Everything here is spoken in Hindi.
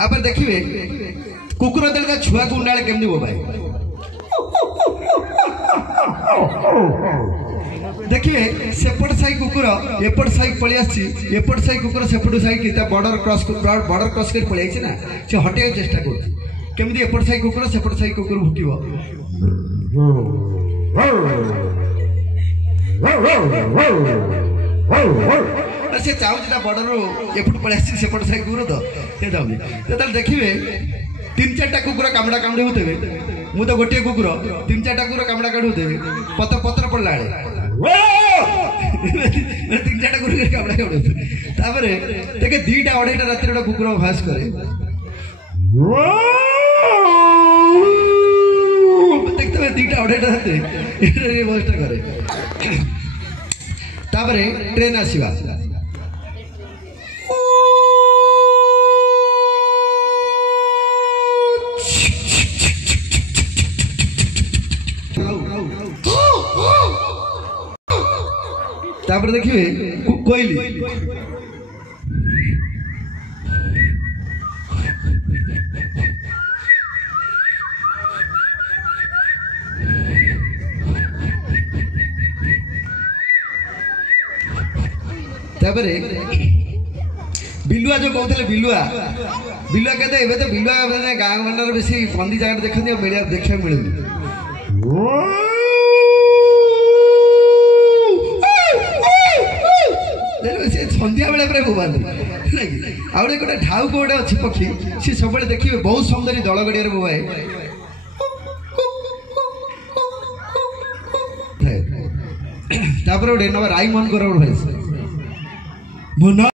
आप देखिए कुकुर जेटा छुआ को उंडाले केमती बोबाए देखिए सेपट साई कुकुर एपट साई पलि आसी एपट साई कुकुर सेपट साई की बॉर्डर क्रॉस कर पलि आइছে ना से हटे चेष्टा कर केमती एपट साई कुकुर सेपट साई कुकुर भुकिबो से चाहूँ बॉर्डर एपट पलि आसी सेपट साई कुकुर तो से चाहूँ देखिए 3-4टा कुकुर कामड़ा कामड़ी होते मु तो गोटे कुकुर 3-4टा कुकुर कामड़ा काढ़ी होते पत्र पड़ला 3-4टा कुकुर कामड़ा काढ़ी देखे 2टा 2.5टा रात कुकुर भास करे देखते 2टा 2.5टा रात करे ट्रेन आसवा देखिए कोयली बिलुआ जो कहते बिलुआ कहते तो बिलुआ गाँ गंडार बेस पंदी जगह देखते देखा मिले सन्ध्या बेले पूरा बोबाती आउे गोटे ढाउ गोटे अच्छी पक्षी सी सब देखिए बहुत सौंदर्य दल गड़िया बोबाए गोटे नवा राई मन कर